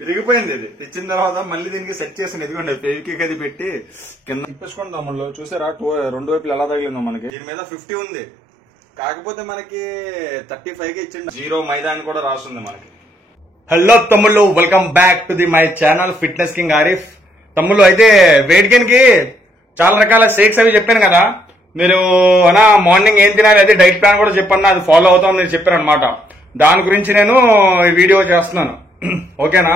విరిగిపోయింది. ఇది తెచ్చిన తర్వాత మళ్ళీ దీనికి సెట్ చేసాను. ఇదిగోండి ఫెవిక్విక్ అది పెట్టి కింద తిప్పేసుకోండి తమ్ముళ్ళు. చూసారా రెండు వైపులు ఎలా తగిలిందో మనకి. దీని మీద 50 ఉంది, కాకపోతే మనకి 35కి ఇచ్చింది. 0 మైదా అని కూడా రాస్తుంది మనకి. హలో తమ్ముళ్ళు, welcome back to the my channel fitness king Arif. తమ్ముళ్ళు అయితే వెయిట్ గెయిన్ కి చాలా రకాల షేక్స్ అవి చెప్పాను కదా. మీరు అనా మార్నింగ్ ఏం తినాలి అది డైట్ ప్లాన్ కూడా చెప్పన్నా, అది ఫాలో అవుతాం నేను చెప్పాను అనమాట. దాని గురించి నేను ఈ వీడియో చేస్తున్నాను. ఓకేనా?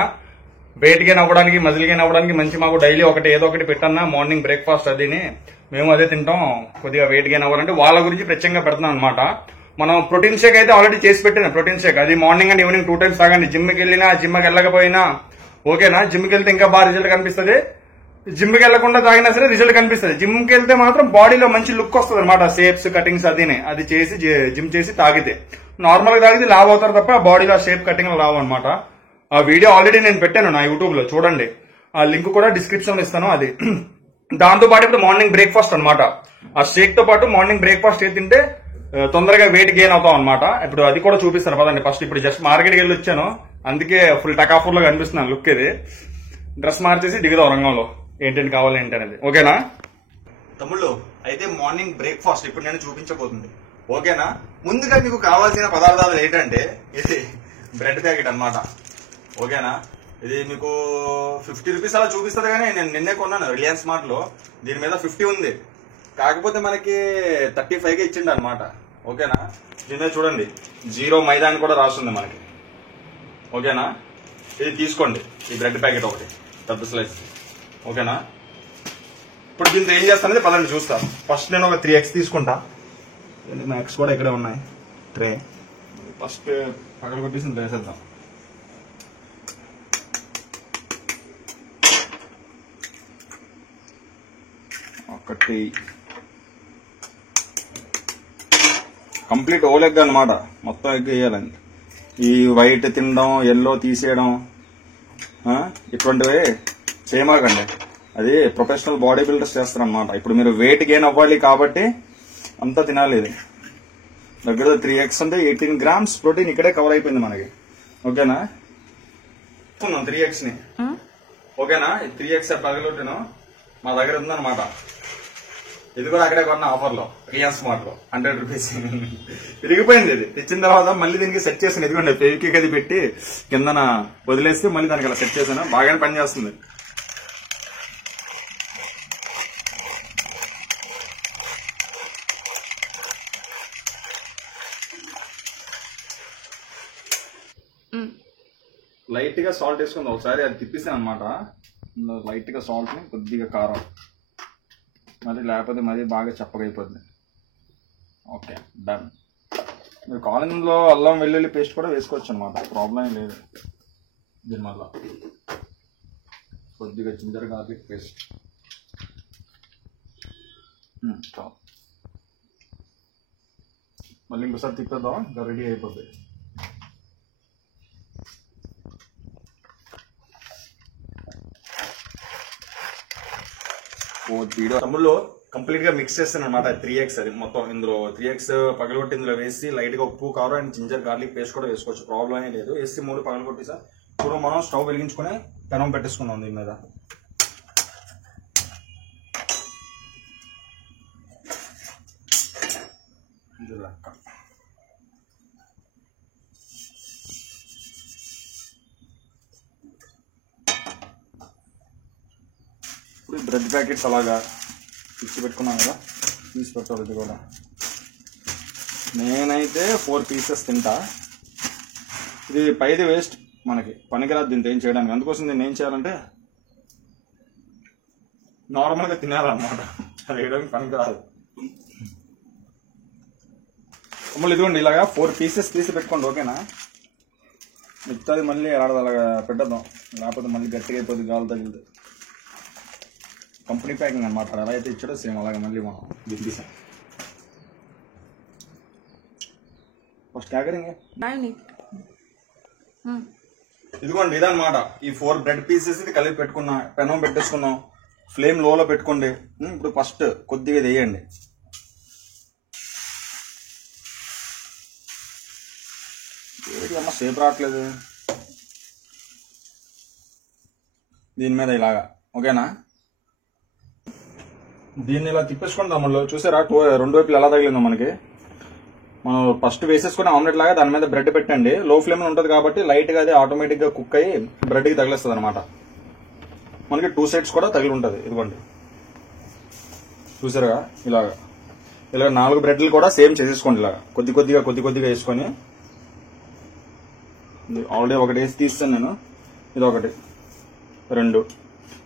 వెయిట్ గెయిన్ అవ్వడానికి, మజిల్ గెయిన్ అవ్వడానికి మంచి మాకు డైలీ ఏదో ఒకటి పెట్టన్నా మార్నింగ్ బ్రేక్ఫాస్ట్ అదిని మేము అదే తింటాం. కొద్దిగా వెయిట్ గెయిన్ అవ్వాలంటే వాళ్ళ గురించి ప్రత్యేకంగా పెడతాం అనమాట. మనం ప్రోటీన్ షేక్ అయితే ఆల్రెడీ చేసి పెట్టాను. ప్రోటీన్ షేక్ అది మార్నింగ్ అండ్ ఈవినింగ్ 2 times తాగండి. జిమ్కి వెళ్ళినా జిమ్కి వెళ్ళకపోయినా ఓకేనా. జిమ్కి వెళ్తే ఇంకా బాగా రిజల్ట్ కనిపిస్తుంది. జిమ్కి వెళ్లకుండా తాగినా సరే రిజల్ట్ కనిపిస్తుంది. జిమ్కి వెళ్తే మాత్రం బాడీలో మంచి లుక్ వస్తుంది అనమాట. షేప్స్ కటింగ్స్ అది చేసి జిమ్ చేసి తాగితే, నార్మల్ గా తాగితే లావ్ అవుతారు తప్ప బాడీలో షేప్ కటింగ్ రావు అనమాట. ఆ వీడియో ఆల్రెడీ నేను పెట్టాను నా యూట్యూబ్ లో, చూడండి. ఆ లింక్ కూడా డిస్క్రిప్షన్ లో ఇస్తాను. అది దాంతో పాటు ఇప్పుడు మార్నింగ్ బ్రేక్ఫాస్ట్ అనమాట. ఆ షేక్ తో పాటు మార్నింగ్ బ్రేక్ఫాస్ట్ ఏ తింటే తొందరగా వెయిట్ గెయిన్ అవుతాం అనమాట. ఇప్పుడు అది కూడా చూపిస్తాను పదండి. ఫస్ట్ ఇప్పుడు జస్ట్ మార్కెట్కి వెళ్ళి వచ్చాను, అందుకే ఫుల్ టకాఫూర్ లో కనిపిస్తున్నాను లుక్. ఇది డ్రెస్ మార్చేసి దిగుదాం రంగంలో. ఏంటంటే కావాలి ఏంటి అనేది. ఓకేనా తమ్ముళ్ళు? అయితే మార్నింగ్ బ్రేక్ఫాస్ట్ ఇప్పుడు నేను చూపించబోతుంది. ఓకేనా? ముందుగా మీకు కావాల్సిన పదార్థాలు ఏంటంటే ఇది బ్రెడ్ ప్యాకెట్ అన్నమాట. ఓకేనా? ఇది మీకు 50 రూపీస్ అలా చూపిస్తుంది, కానీ నేను నిన్నే కొన్నాను రిలయన్స్ స్మార్ట్ లో. దీని మీద 50 ఉంది, కాకపోతే మనకి 35కి ఇచ్చిండు అనమాట. ఓకేనా? దీని మీద చూడండి 0 మైదా అని కూడా రాస్తుంది మనకి. ఓకేనా? ఇది తీసుకోండి, ఈ బ్రెడ్ ప్యాకెట్ ఒకటి పెద్ద స్లైస్. ఓకేనా? ఇప్పుడు దీంతో ఏం చేస్తానది పదండి చూస్తా. ఫస్ట్ నేను ఒక 3 eggs తీసుకుంటా. మా ఎగ్స్ కూడా ఇక్కడే ఉన్నాయి ట్రే. ఫస్ట్ పక్కన కొట్టేసి వేసేద్దాం. ఒకటి కంప్లీట్ హోల్ ఎగ్ అనమాట. మొత్తం ఎగ్ వేయాలని. ఈ వైట్ తినడం, ఎల్లో తీసేయడం ఇటువంటివి చేయమాకండి. అది ప్రొఫెషనల్ బాడీ బిల్డర్స్ చేస్తారనమాట. ఇప్పుడు మీరు వెయిట్ గెయిన్ అవ్వాలి కాబట్టి అంతా తినాలి. ఇది దగ్గర 3 eggs అంటే 18 grams ప్రోటీన్ ఇక్కడే కవర్ అయిపోయింది మనకి. ఓకేనా? 3 eggs ని. ఓకేనా? 3 eggs పగలొట్టాను మా దగ్గర ఉందన్నమాట. ఇది కూడా అక్కడే కొన్న ఆఫర్ లో రిలయన్స్ స్మార్ట్ లో 100 రూపీస్. విరిగిపోయింది. ఇది తెచ్చిన తర్వాత మళ్ళీ దీనికి సెట్ చేసాను. ఇదిగోండి ఫెవిక్విక్ అది పెట్టి కిందన వదిలేస్తే మళ్ళీ దానికి అలా సెట్ చేశాను. బాగానే పనిచేస్తుంది. లైట్ గా సాల్ట్ వేసుకుందాం ఒకసారి. అది తిప్పిస్తాను అనమాట. లైట్ గా సాల్ట్ ని, కొద్దిగా కారం, మరి లేకపోతే మరి బాగా చప్పగా అయిపోద్ది. Okay, done. మీరు కాలంలో అల్లం వెల్లుల్లి పేస్ట్ కూడా వేసుకోవచ్చు అనమాట, ప్రాబ్లం లేదు. దీనివల్ల కొద్దిగా జింజర్ గార్లిక్ పేస్ట్ మళ్ళీ ఇంకోసారి తిప్పేద్దాం, ఇంకా రెడీ అయిపోతుంది. తమ్ముళ్ళు కంప్లీట్ గా మిక్స్ చేస్తాను అనమాట. 3 eggs అది మొత్తం ఇందులో 3 eggs పగలగొట్టి ఇందులో వేసి లైట్ గా ఉప్పు, కారం అండ్ జింజర్ గార్లిక్ పేస్ట్ కూడా వేసుకోవచ్చు, ప్రాబ్లం ఏం లేదు. వేసి 3 పగలగొట్టి సార్ ఇప్పుడు మనం స్టవ్ వెలిగించుకుని పెనం పెట్టేసుకున్నాం దీని మీద. ఇప్పుడు బ్రెడ్ ప్యాకెట్స్ అలాగా పిచ్చి పెట్టుకున్నాం కదా, తీసి పెట్టాలి. ఇది కూడా నేనైతే 4 pieces తింటా. ఇది పైది వేస్ట్, మనకి పనికిరాదు దీంతో ఏం చేయడానికి. అందుకోసం దీన్ని ఏం చేయాలంటే నార్మల్గా తినాలన్నమాట, అది వేయడానికి పనికిరాదు. మళ్ళీ ఇదిగోండి ఇలాగా 4 pieces తీసి పెట్టుకోండి. ఓకేనా? మిగతాది మళ్ళీ అలాగా పెట్టద్దాం, లేకపోతే మళ్ళీ గట్టిగా అయిపోతుంది, గాలి తగిలింది. కంపెనీ ప్యాకింగ్ అనమాట. ఎలా అయితే ఇచ్చాడో సేమ్ అలాగే మళ్ళీ మనం దింపేసాం. ఫస్ట్ ఇదిగోండి ఇదన్నమాట. ఈ 4 బ్రెడ్ పీసెస్ ఇది కలిపి పెట్టుకున్నా, పెనం పెట్టేసుకున్నాం. ఫ్లేమ్ లోలో పెట్టుకోండి. ఇప్పుడు ఫస్ట్ కొద్దిగా వేయండి. అమ్మ సేపు రావట్లేదు. దీని మీద ఇలాగా, ఓకేనా? దీన్ని ఇలా తిప్పేసుకుని తమ్ముళ్ళు చూసారా, రెండు వైపులు ఎలా తగిలిందో మనకి. మనం ఫస్ట్ వేసేసుకుని ఆమ్లెట్ లాగా దాని మీద బ్రెడ్ పెట్టండి. లో ఫ్లేమ్ ఉంటుంది కాబట్టి లైట్ గా అది ఆటోమేటిక్ గా కుక్ అయ్యి బ్రెడ్ కి తగిలిస్తుంది అనమాట. మనకి 2 సైడ్స్ కూడా తగిలి ఉంటుంది. ఇదిగోండి చూసారుగా, ఇలాగా 4 బ్రెడ్లు కూడా సేమ్ చేసేసుకోండి. ఇలాగా కొద్ది కొద్దిగా వేసుకొని, ఆల్రెడీ ఒకటి వేసి తీస్తాను నేను, ఇది ఒకటి 2,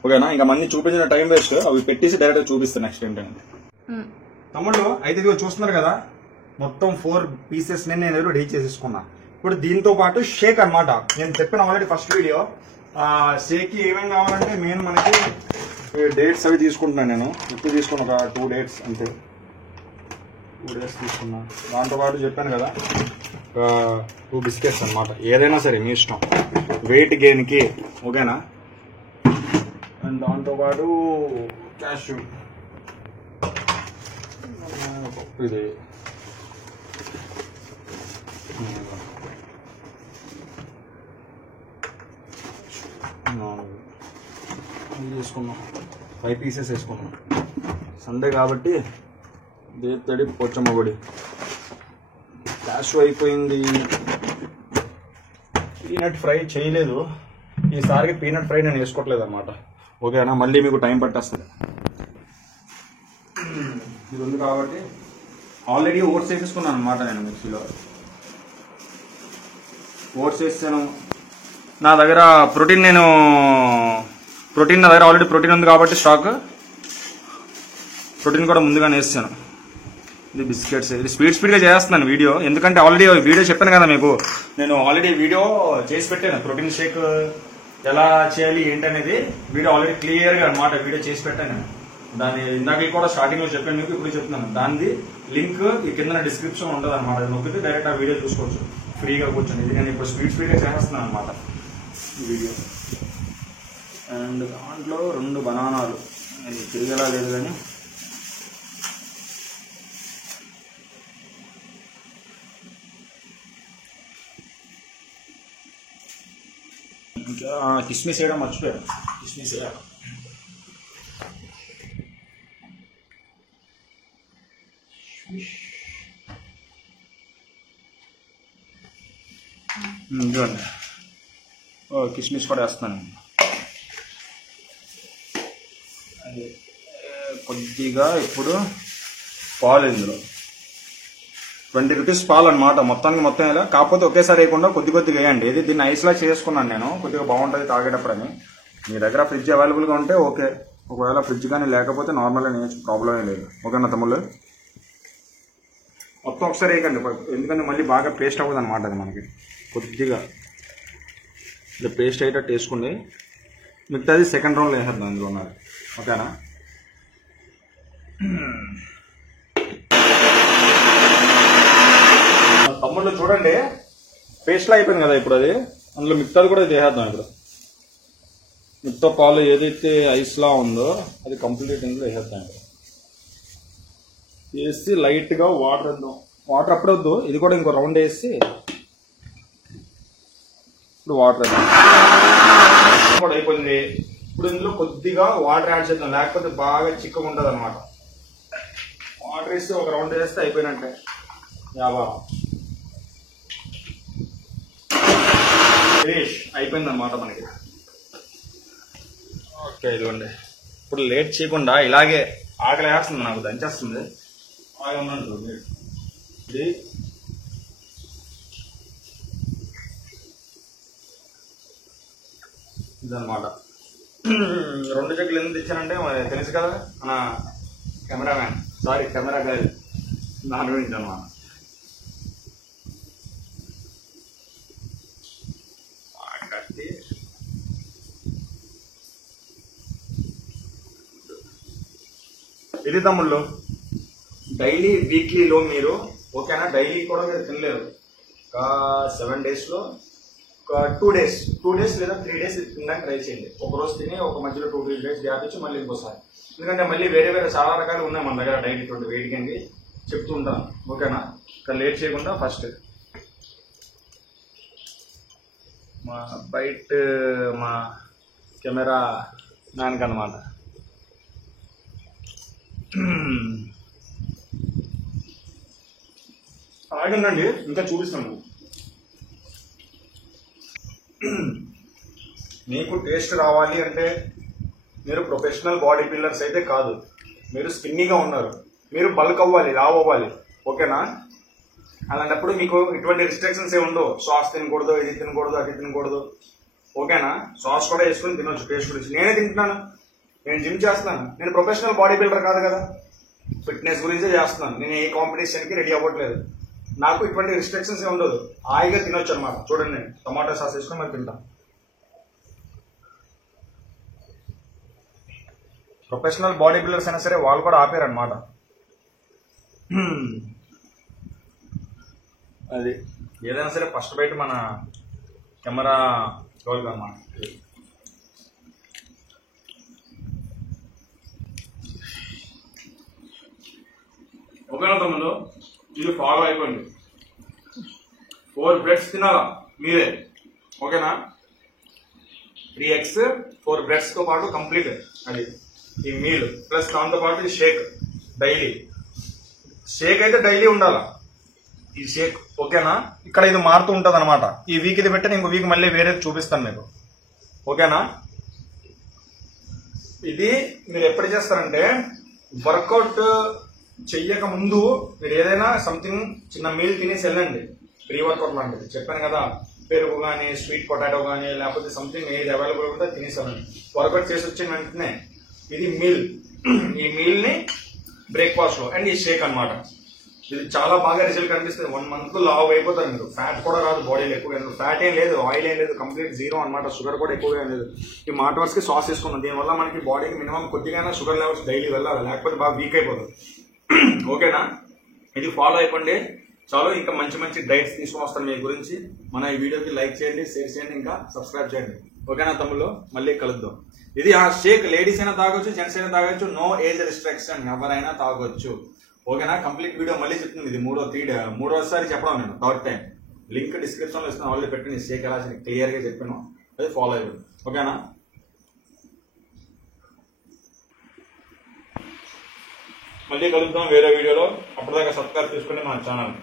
ఓకేనా? ఇంకా మంది చూపించిన టైం వేస్ట్, అవి పెట్టేసి డైరెక్ట్ చూపిస్తాను నెక్స్ట్ ఏంటంటే. తమ్ముళ్ళు అయితే ఇదిగో చూస్తున్నారు కదా, మొత్తం 4 పీసెస్ నేను రెడీ చేసేసుకున్నా. ఇప్పుడు దీంతో పాటు షేక్ అనమాట. నేను చెప్పిన ఆల్రెడీ ఫస్ట్ వీడియో, షేక్ కి ఏమేమి కావాలంటే మెయిన్ మనకి డేట్స్ అవి తీసుకుంటున్నాను నేను. ఇప్పుడు తీసుకున్నా ఒక 2 డేట్స్ అంతే, 2 డేట్స్ తీసుకున్నా. దాంతో పాటు చెప్పాను కదా 2 బిస్కెట్స్ అనమాట. ఏదైనా సరే మీ ఇష్టం, వెయిట్ గెయిన్ కి, ఓకేనా? అండ్ దాంతో పాటు క్యాష్యూ, ఇది తీసుకున్నాం, 5 పీసెస్ వేసుకున్నాం. సండే కాబట్టి దేత్తడి పోచమ్మ గుడి. క్యాష్యూ అయిపోయింది. పీనట్ ఫ్రై చేయలేదు ఈసారికి, పీనట్ ఫ్రై నేను వేసుకోవట్లేదు అనమాట, ఓకేనా? మళ్ళీ మీకు టైం పట్టేస్తుంది. ఇది ఉంది కాబట్టి ఆల్రెడీ ఓట్స్ వేసేసుకున్నాను అనమాట నేను మిక్సీలో. ఓట్స్ వేసాను. నా దగ్గర ప్రోటీన్ నా దగ్గర ఆల్రెడీ ప్రోటీన్ ఉంది కాబట్టి స్టాక్ ప్రోటీన్ కూడా ముందుగానే వేసాను. ఇది బిస్కెట్స్. ఇది స్పీడ్గా చేస్తున్నాను వీడియో, ఎందుకంటే ఆల్రెడీ వీడియో చెప్పాను కదా మీకు. నేను ఆల్రెడీ వీడియో చేసి పెట్టాను, ప్రోటీన్ షేక్ ఎలా చేయాలి ఏంటనేది వీడియో ఆల్రెడీ క్లియర్గా అనమాట వీడియో చేసి పెట్టాను. దాన్ని ఇందాక కూడా స్టార్టింగ్ లో చెప్పాను మీకు, ఇప్పుడు చెప్తున్నాను. దాని లింక్ ఈ కింద డిస్క్రిప్షన్ ఉంటుంది అనమాట. అది నొక్కితే డైరెక్ట్ ఆ వీడియో చూసుకోవచ్చు ఫ్రీగా కూర్చొని. ఇది నేను ఇప్పుడు స్పీడ్గా చేస్తున్నాను అనమాట ఈ వీడియో. అండ్ దాంట్లో 2 బనానాలు, ఇది తిరిగేలా లేదు కానీ ఇంకా కిస్మిస్ వేయడం మర్చిపోయాను. కిస్మిస్ వేయాలి. చూడండి, కిస్మిస్ కూడా వేస్తున్నాను. అది కొద్దిగా ఇప్పుడు పాలు, ఇందులో 20 రూపీస్ పాలు అనమాట. మొత్తం ఇలా, కాకపోతే ఒకేసారి వేయకుండా కొద్దిగా వేయండి. ఇది దీన్ని ఐస్లా చేసుకున్నాను నేను, కొద్దిగా బాగుంటుంది తాగేటప్పుడని. మీ దగ్గర ఫ్రిడ్జ్ అవైలబుల్గా ఉంటే ఓకే, ఒకవేళ ఫ్రిడ్జ్ కానీ లేకపోతే నార్మల్గా నేను ప్రాబ్లమే లేదు, ఓకేనా తమ్ముళ్ళు? మొత్తం ఒకసారి వేయకండి, ఎందుకంటే మళ్ళీ బాగా పేస్ట్ అవ్వదు అనమాట. అది మనకి కొద్దిగా ఇలా పేస్ట్ అయ్యేటట్టు వేసుకోండి. మిగతాది సెకండ్ రౌండ్లో వేసేద్దాం అందులో ఉన్నది, ఓకేనా? తమ్ముళ్ళు చూడండి, పేస్ట్లో అయిపోయింది కదా ఇప్పుడు. అది అందులో మిగతాది కూడా వేసేద్దాం. ఇప్పుడు మిగతా పాలు ఏదైతే ఐస్లా ఉందో అది కంప్లీట్ ఇందులో వేసేద్దాం. ఇప్పుడు వేసి లైట్గా వాటర్ వేద్దాం. వాటర్ అప్పుడే వద్దు, ఇది కూడా ఇంకో రౌండ్ వేసి ఇప్పుడు వాటర్ వేద్దాం. కూడా అయిపోయింది. ఇప్పుడు ఇందులో కొద్దిగా వాటర్ యాడ్ చేద్దాం, లేకపోతే బాగా చిక్కగా ఉంటుంది అనమాట. వాటర్ వేసి ఒక రౌండ్ వేస్తే అయిపోయినట్టే. యాభా ఫినిష్ అయిపోయింది అనమాట మనకి. ఓకే, ఇదిగోండి. ఇప్పుడు లేట్ చేయకుండా ఇలాగే, ఆకలి వేస్తుంది నాకు, దంచేస్తుంది. ఇది ఇదన్నమాట. 2 జగ్గులు ఎందుకు తెచ్చానంటే తెలుసు కదా మన కెమెరామ్యాన్, సారీ కెమెరా గారి దాని గురించి అన్నమాట. ఇది తమ్ముళ్ళు డైలీ వీక్లీలో మీరు, ఓకేనా? డైలీ కూడా మీరు తినలేరు. ఒక 7 డేస్లో ఒక 2 డేస్ లేదా 3 డేస్ తినడానికి ట్రై చేయండి. ఒక రోజు తిని ఒక మధ్యలో 2-3 డేస్ గ్యాప్ ఇచ్చి మళ్ళీ ఇంకోసారి. ఎందుకంటే మళ్ళీ వేరే చాలా రకాలు ఉన్నాయి మన దగ్గర డైలీ వెయిట్ గెయిన్కి చెప్తూ ఉంటాను, ఓకేనా? ఇక్కడ లేట్ చేయకుండా ఫస్ట్ మా కెమెరా మ్యాన్కి అనమాట. ఆగండి, ఇంకా చూపిస్తాను. మీకు టేస్ట్ రావాలి అంటే మీరు ప్రొఫెషనల్ బాడీ బిల్డర్స్ అయితే కాదు, మీరు స్కిన్నీగా ఉన్నారు, మీరు బల్క్ అవ్వాలి, లావ్ అవ్వాలి, ఓకేనా? అలాంటప్పుడు మీకు ఇటువంటి రిస్ట్రిక్షన్స్ ఏ ఉండవు. సాస్ తినకూడదు, ఇది తినకూడదు, అది తినకూడదు, ఓకేనా? సాస్ కూడా వేసుకుని తినొచ్చు టేస్ట్ గురించి. నేనే తింటున్నాను, నేను జిమ్ చేస్తున్నాను, నేను ప్రొఫెషనల్ బాడీ బిల్డర్ కాదు కదా, ఫిట్నెస్ గురించే చేస్తున్నాను. నేను ఏ కాంపిటీషన్కి రెడీ అవ్వట్లేదు. నాకు ఇటువంటి రిస్ట్రిక్షన్స్ ఏ ఉండదు, హాయిగా తినొచ్చు అనమాట. చూడండి, నేను టమాటో సాస్ వేసుకొని మరి తింటాను. ప్రొఫెషనల్ బాడీ బిల్డర్స్ అయినా సరే వాళ్ళు కూడా ఆపారనమాట. అది ఏదైనా సరే ఫస్ట్ బయట మన కెమెరా రోల్ అనమాట. ఓకేనా తమ్ముడు, ఇది ఫాలో అయిపోయింది. 4 బ్రెడ్స్ తినాలా మీరే, ఓకేనా? 3 eggs 4 బ్రెడ్స్ తో పాటు కంప్లీట్ అది ఈ మీల్, ప్లస్ దాంతో పాటు ఈ షేక్. డైలీ షేక్ అయితే డైలీ ఉండాలా ఈ షేక్, ఓకేనా? ఇక్కడ ఇది మారుతూ ఉంటుంది అనమాట. ఈ వీక్ ఇది పెట్టి ఇంకో వీక్ మళ్ళీ వేరేది చూపిస్తాను మీకు, ఓకేనా? ఇది మీరు ఎప్పుడు చేస్తారంటే వర్కౌట్ చెయ్యక ముందు మీరు ఏదైనా సంథింగ్ చిన్న మీల్ తినేసి వెళ్ళండి. ప్రీ వర్కౌట్ లాంటిది చెప్పాను కదా, పెరుగు కానీ, స్వీట్ పొటాటో కానీ, లేకపోతే సంథింగ్ ఏది అవైలబుల్ ఉంటే తినేసి వెళ్ళండి. వర్కౌట్ చేసి వచ్చిన వెంటనే ఇది మీల్, ఈ మీల్ ని బ్రేక్ఫాస్ట్ లో అండ్ ఈ షేక్ అనమాట. ఇది చాలా బాగా రిజల్ట్ కనిపిస్తుంది. 1 month లో లావ్ అయిపోతారు మీరు. ఫ్యాట్ కూడా రాదు బాడీలో ఎక్కువగా, ఫ్యాట్ ఏం లేదు, ఆయిల్ ఏం లేదు, కంప్లీట్ జీరో అనమాట. షుగర్ కూడా ఎక్కువగా ఏం లేదు. ఈ మాటవర్స్ కి సాస్ వేసుకున్నాం, దీనివల్ల మనకి బాడీకి మినిమం కొద్దిగా షుగర్ లెవెల్స్ డైలీ వెళ్ళాలి, లేకపోతే బాగా వీక్ అయిపోతుంది, ఓకేనా? ఇది ఫాలో అయిపోండి చాలు. ఇంకా మంచి మంచి డైట్స్ తీసుకుని వస్తాను మీ గురించి. మన ఈ వీడియోకి లైక్ చేయండి, షేర్ చేయండి, ఇంకా సబ్స్క్రైబ్ చేయండి, ఓకేనా తమ్ముళ్ళు? మళ్ళీ కలుద్దాం. ఇది ఆ షేక్ లేడీస్ అయినా తాగొచ్చు, జెంట్స్ అయినా తాగొచ్చు, నో ఏజ్ రిస్ట్రిక్షన్, ఎవరైనా తాగొచ్చు, ఓకేనా? కంప్లీట్ వీడియో మళ్ళీ చెప్తుంది. ఇది మూడోసారి చెప్పడం నేను, థర్డ్ టైం. లింక్ డిస్క్రిప్షన్ లో ఇస్తాను, ఆల్రెడీ పెట్టి షేక్ ఎలా క్లియర్ గా చెప్పాను, అది ఫాలో అయిపోయింది, ఓకేనా? మళ్ళీ కలుద్దాం వేరే వీడియోలో. అప్పటిదాకా సబ్స్క్రైబ్ చేసుకుని మన ఛానల్.